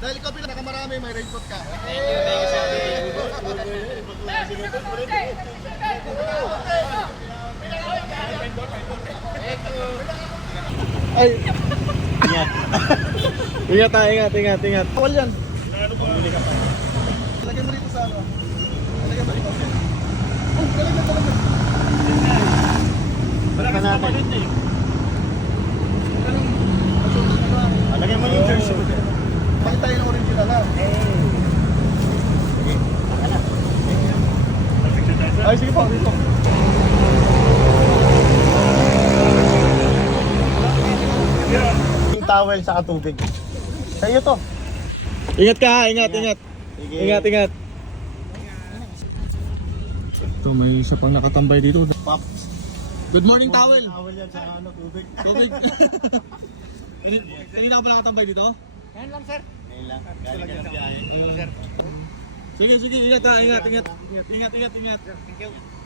Dahil ikaw pinakamarami, may raincoat ka. Ay! Ingat. Ingat ha, ingat. Awal yan. Lagyan mo rito sa ano. Lagyan mo rito. Oh, galing. Balikan natin. Lagyan mo yung jersey mo. Pakita yung original ha. Ay, sige po, dito. Yung towel sa katubig. Sa'yo to. Ingat ka ha, ingat. Sige. Ingat. Ito, may isa pang nakatambay dito. Pop. Good morning, towel. Towel yan sa ano, tubig. Tubig. Kanina ka ba nakatambay dito? Ngayon lang, sir. Ngayon lang. Galing ka ng biyahe. Sir. Sige, ingat ha, ingat. Ingat. Thank you.